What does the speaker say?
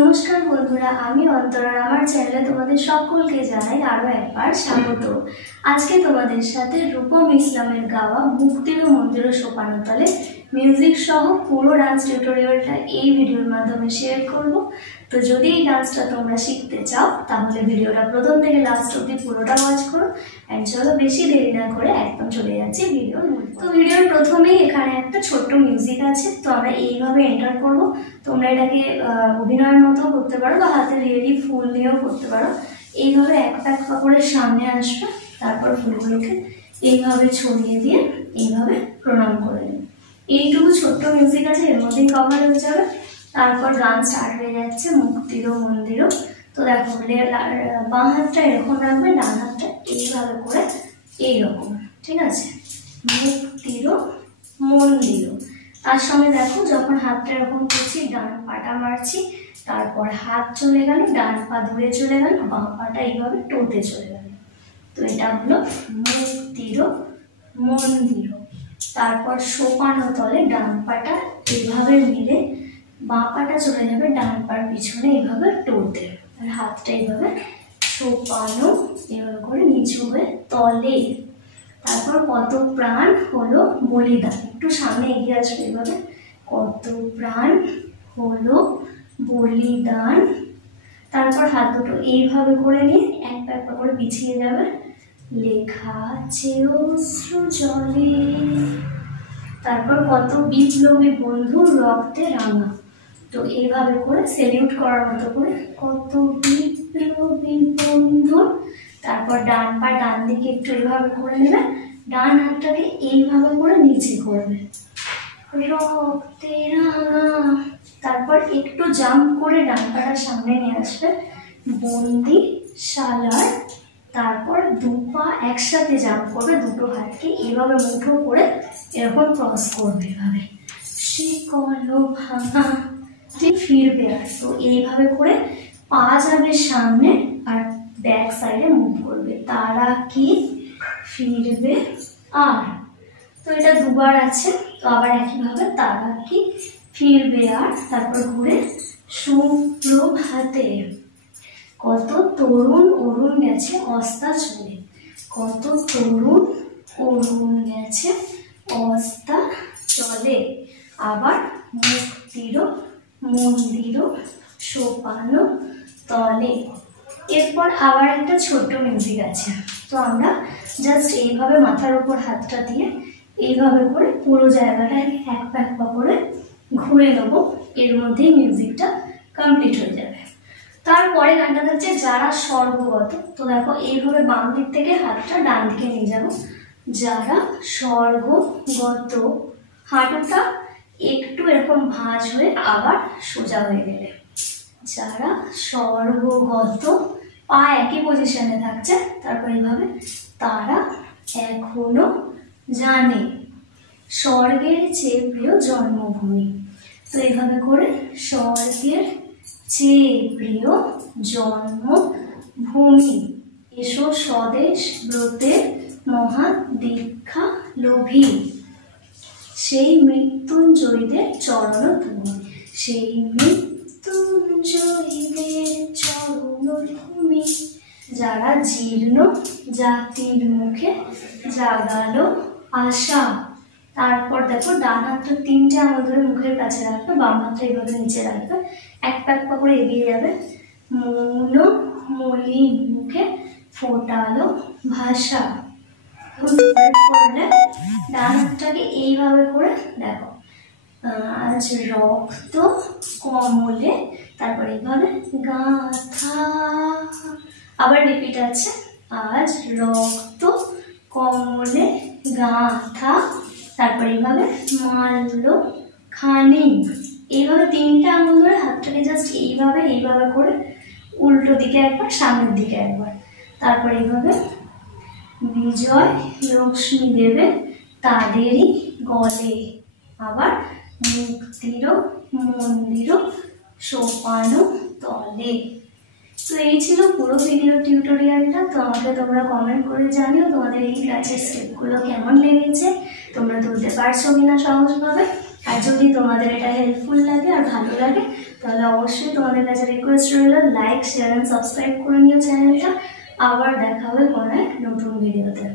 নমস্কার বন্ধুরা, আমি অন্তরা। আমার চ্যানেলে তোমাদের সকলকে জানাই আরো একবার স্বাগত। আজকে তোমাদের সাথে রূপম ইসলামের গাওয়া মুক্তির মন্দির সোপানতলে মিউজিক সহ পুরো ডান্স টিউটোরিয়ালটা এই ভিডিওর মাধ্যমে শেয়ার করব। তো যদি এই ডান্সটা তোমরা শিখতে চাও তাহলে ভিডিওটা প্রথম থেকে লাস্ট অবধি পুরোটা ওয়াচ করো। অ্যান্ড চলো বেশি দেরি না করে একদম চলে যাচ্ছি ভিডিওর মধ্যে। তো ভিডিওর প্রথমেই এখানে একটা ছোট্ট মিউজিক আছে, তো আমরা এইভাবে এন্টার করব। তোমরা এটাকে অভিনয়ের মতো করতে পারো বা হাতে রিয়েলি ফুল নিয়েও করতে পারো। এইভাবে এক প্যাক করে সামনে আসবে, তারপর ফুলগুলোকে এইভাবে ছড়িয়ে দিয়ে এইভাবে প্রণাম করে নেবে। এইটুকু ছোট্ট মিউজিক আছে, এর মধ্যেই কভার হয়ে যাবে। তারপর গান স্টার্ট হয়ে যাচ্ছে মুক্তিরও মন্দিরও। তো দেখো বাঁ হাতটা এরকম রাখবে, ডান হাতটা এইভাবে করে এইরকম, ঠিক আছে? মুক্তিরও মন্দিরও। তার সঙ্গে দেখো যখন হাতটা এরকম করছি ডান পাটা মারছি, তারপর হাত চলে গেল, ডান পা ধরে চলে গেল, বাঁ পাটা এইভাবে টোতে চলে গেল। তো এটা হলো মুক্তিরও মন্দিরও। তারপর সোপানতলে ডান পাটা এইভাবে মিলে বাঁ পাটা চলে যাবে ডান পার পিছনে এইভাবে টোতে, আর হাতটা এইভাবে সোপানো এভাবে করে নিচু হয়ে তলে। তারপর কত প্রাণ হলো বলিদান, একটু সামনে এগিয়ে আসবে এইভাবে। কত প্রাণ হলো বলিদান। তারপর হাত দুটো এইভাবে করে নিয়ে এক প্যাক করে পিছিয়ে যাবে। লেখা আছে অশ্রু জলে। তারপর কত বিপ্লবী বন্ধু রক্তে রাঙা। তো এইভাবে করে সেলিউট করার মতো করে কত বিপ্লবী বন্ধু। তারপর ডান পা ডান দিকে একটু এইভাবে করে নেবে, ডান হাতটাকে এইভাবে করে নিচে করবে, রক্তে রাঙা। তারপর একটু জাম্প করে ডান পাটা সামনে নিয়ে আসবে, বন্দি শালার। তারপর দু পা একসাথে জাম্প করবে, দুটো হাতকে এইভাবে মুঠো করে এরকম ক্রস করবে এভাবে। শিকল ভাঙা ঠিক ফিরবে। আর তো এইভাবে করে পা যাবে সামনে আর ব্যাক সাইডে মুভ করবে, তারা কি ফিরবে আর। তো এটা দুবার আছে, তো আবার একইভাবে তারা কি ফিরবে আর। তারপর ঘুরে সুপ্রভাতে। কত তরুণ অরুণ গেছে অস্তা চলে। কত তরুণ অরুণ গেছে অস্তা চলে। আবার মুক্তিরও মন্দিরও সোপানো তলে। এরপর আবার একটা ছোট্ট মিউজিক আছে, তো আমরা জাস্ট এইভাবে মাথার উপর হাতটা দিয়ে এইভাবে করে পুরো জায়গাটায় এক প্যাক করে ঘুরে নেবো। এর মধ্যেই মিউজিকটা কমপ্লিট হয়ে যাবে। তারপরে গানটা থাকছে যারা স্বর্গগত। তো দেখো এইভাবে বাম দিক থেকে হাতটা ডান দিকে নিয়ে যাবো। যারা স্বর্গগত, হাঁটুটা একটু এরকম ভাঁজ হয়ে আবার সোজা হয়ে গেলে। যারা স্বর্গগত, পা একই পজিশনে থাকছে। তারপর এইভাবে তারা এখনো জানে স্বর্গের চেয়ে প্রিয় জন্মভূমি। তো এইভাবে করে স্বর্গের চেয়ে প্রিয় জন্মভূমি, এসো স্বদেশ ব্রতের মহা দীক্ষা লোভী। সেই মৃত্যুঞ্জয়ীদের চরণ তুমি, সেই মৃত্যুঞ্জয়ীদের চরণ তুমি। যারা জীর্ণ জাতির মুখে জাগালো আশা। তারপর দেখো ডান হাতটা তিনটে আঙুল ধরে মুখের কাছে রাখবে, বাম হাতটা এইভাবে নিচে রাখবে, এক প্যাক করে এগিয়ে যাবে। মৌন মলিন মুখে ফোটালো ভাষা। করলে ডান হাতটাকে এইভাবে করে দেখো, আজ রক্ত কমলে। তারপর এইভাবে গাথা, আবার রিপিট আছে, আজ রক্ত কমলে গাথা। তারপর এইভাবে মাল্য খানি। এইভাবে তিনটা আঙুল ধরে হাতটাকে জাস্ট এইভাবে এইভাবে করে উল্টো দিকে একবার, সামনের দিকে একবার। তারপর এইভাবে বিজয় লক্ষ্মী দেবে তাদেরই গলে। আবার মুক্তিরও মন্দিরও সোপানো তলে। তো এই ছিল পুরো ভিডিও টিউটোরিয়ালটা। তো আমাকে তোমরা কমেন্ট করে জানিও তোমাদের এই নাচের স্টেপগুলো কেমন লেগেছে, তোমরা তুলতে পারছো কিনা সহজভাবে। আর যদি তোমাদের এটা হেল্পফুল লাগে আর ভালো লাগে তাহলে অবশ্যই তোমাদের কাছে রিকোয়েস্ট রইল, লাইক শেয়ার এন্ড সাবস্ক্রাইব করে নিও চ্যানেলটা। আবার দেখা হবে কোনো এক নতুন ভিডিওতে।